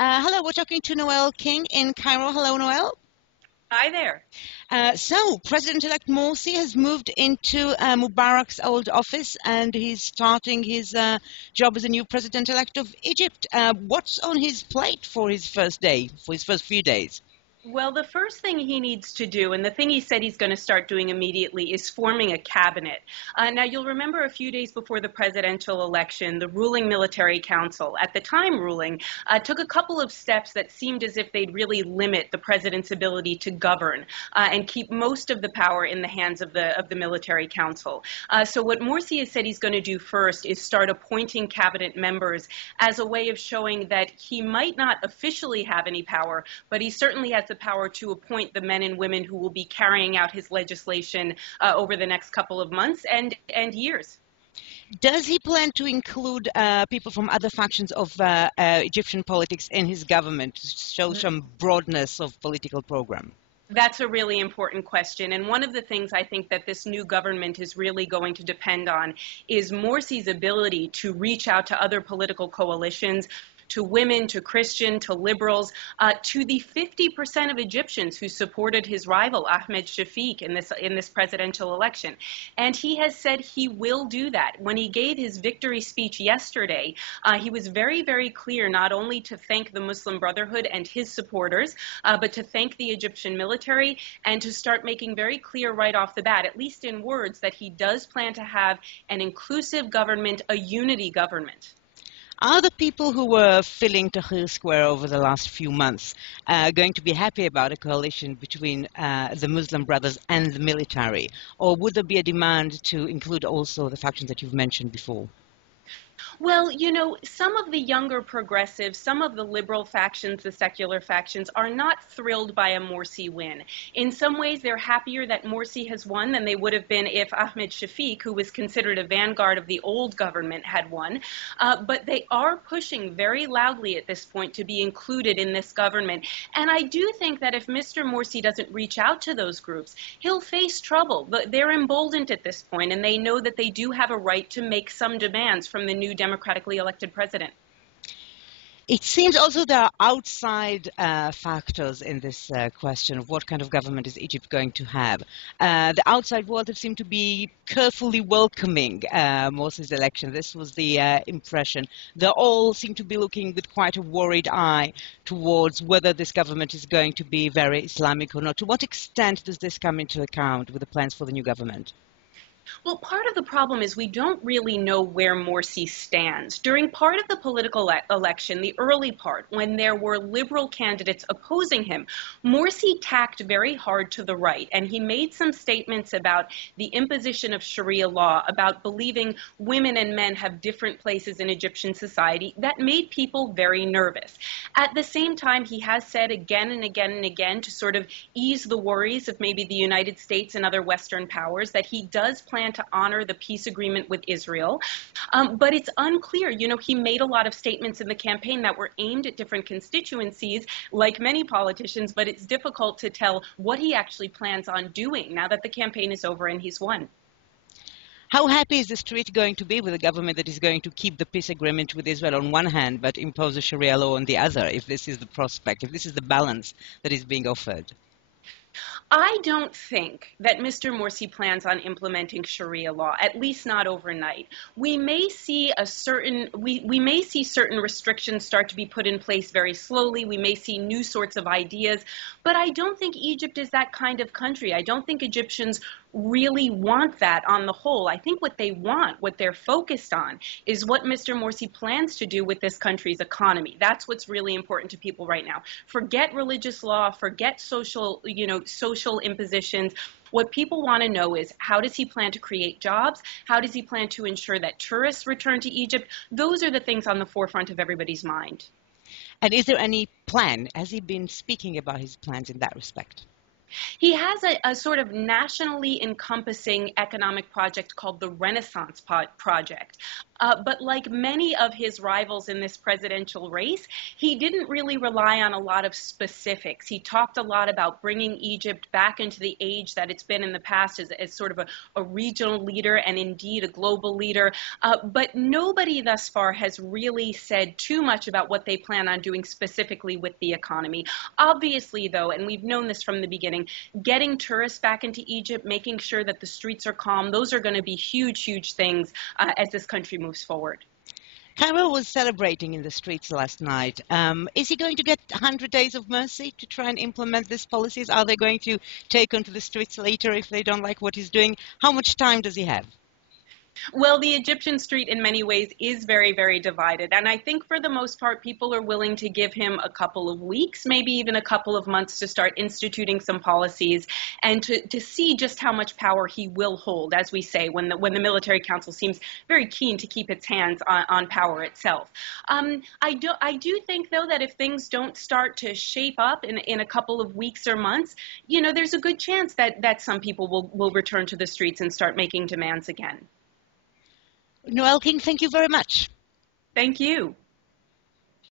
Hello, we're talking to Noel King in Cairo. Hello, Noel. Hi there. So, President-elect Morsi has moved into Mubarak's old office, and he's starting his job as a new president-elect of Egypt. What's on his plate for his first day, for his first few days? Well, the first thing he needs to do, and the thing he said he's going to start doing immediately, is forming a cabinet. Now, you'll remember a few days before the presidential election, the ruling military council, at the time ruling, took a couple of steps that seemed as if they'd really limit the president's ability to govern and keep most of the power in the hands of the military council. So what Morsi has said he's going to do first is start appointing cabinet members as a way of showing that he might not officially have any power, but he certainly has the power to appoint the men and women who will be carrying out his legislation over the next couple of months and years. Does he plan to include people from other factions of Egyptian politics in his government to show some broadness of political program? That's a really important question. And one of the things I think that this new government is really going to depend on is Morsi's ability to reach out to other political coalitions, to women, to Christian, to liberals, to the 50% of Egyptians who supported his rival, Ahmed Shafiq, in this presidential election. And he has said he will do that. When he gave his victory speech yesterday, he was very, very clear not only to thank the Muslim Brotherhood and his supporters, but to thank the Egyptian military and to start making very clear right off the bat, at least in words, that he does plan to have an inclusive government, a unity government. Are the people who were filling Tahrir Square over the last few months going to be happy about a coalition between the Muslim Brothers and the military? Or would there be a demand to include also the factions that you've mentioned before? Well, you know, some of the younger progressives, some of the liberal factions, the secular factions, are not thrilled by a Morsi win. In some ways, they're happier that Morsi has won than they would have been if Ahmed Shafiq, who was considered a vanguard of the old government, had won. But they are pushing very loudly at this point to be included in this government. And I do think that if Mr. Morsi doesn't reach out to those groups, he'll face trouble. They're emboldened at this point, and they know that they do have a right to make some demands from the new democratically elected president. It seems also there are outside factors in this question of what kind of government is Egypt going to have. The outside world have seemed to be carefully welcoming Morsi's election. This was the impression. They all seem to be looking with quite a worried eye towards whether this government is going to be very Islamic or not. To what extent does this come into account with the plans for the new government? Well, part of the problem is we don't really know where Morsi stands. During part of the political election, the early part, when there were liberal candidates opposing him, Morsi tacked very hard to the right, and he made some statements about the imposition of Sharia law, about believing women and men have different places in Egyptian society, that made people very nervous. At the same time, he has said again and again and again, to sort of ease the worries of maybe the United States and other Western powers, that he does plan to honor the peace agreement with Israel. But it's unclear. You know, he made a lot of statements in the campaign that were aimed at different constituencies, like many politicians, but it's difficult to tell what he actually plans on doing now that the campaign is over and he's won. How happy is the street going to be with a government that is going to keep the peace agreement with Israel on one hand, but impose a Sharia law on the other, if this is the prospect, if this is the balance that is being offered? I don't think that Mr. Morsi plans on implementing Sharia law, at least not overnight. We may see certain restrictions start to be put in place very slowly. We may see new sorts of ideas, but I don't think Egypt is that kind of country. I don't think Egyptians really want that on the whole. I think what they want, what they're focused on, is what Mr. Morsi plans to do with this country's economy. That's what's really important to people right now. Forget religious law, forget social impositions. What people want to know is, how does he plan to create jobs? How does he plan to ensure that tourists return to Egypt? Those are the things on the forefront of everybody's mind. And is there any plan? Has he been speaking about his plans in that respect? He has a sort of nationally encompassing economic project called the Renaissance Project. But like many of his rivals in this presidential race, he didn't really rely on a lot of specifics. He talked a lot about bringing Egypt back into the age that it's been in the past as sort of a regional leader and indeed a global leader. But nobody thus far has really said too much about what they plan on doing specifically with the economy. Obviously, though, and we've known this from the beginning, getting tourists back into Egypt, making sure that the streets are calm, those are going to be huge, huge things as this country moves forward. Cairo was celebrating in the streets last night. Is he going to get 100 days of mercy to try and implement these policies? Are they going to take onto the streets later if they don't like what he's doing? How much time does he have? Well, the Egyptian street in many ways is very, very divided. And I think for the most part, people are willing to give him a couple of weeks, maybe even a couple of months to start instituting some policies and to see just how much power he will hold, as we say, when the military council seems very keen to keep its hands on power itself. I do think, though, that if things don't start to shape up in a couple of weeks or months, there's a good chance that some people will return to the streets and start making demands again. Noel King, thank you very much. Thank you.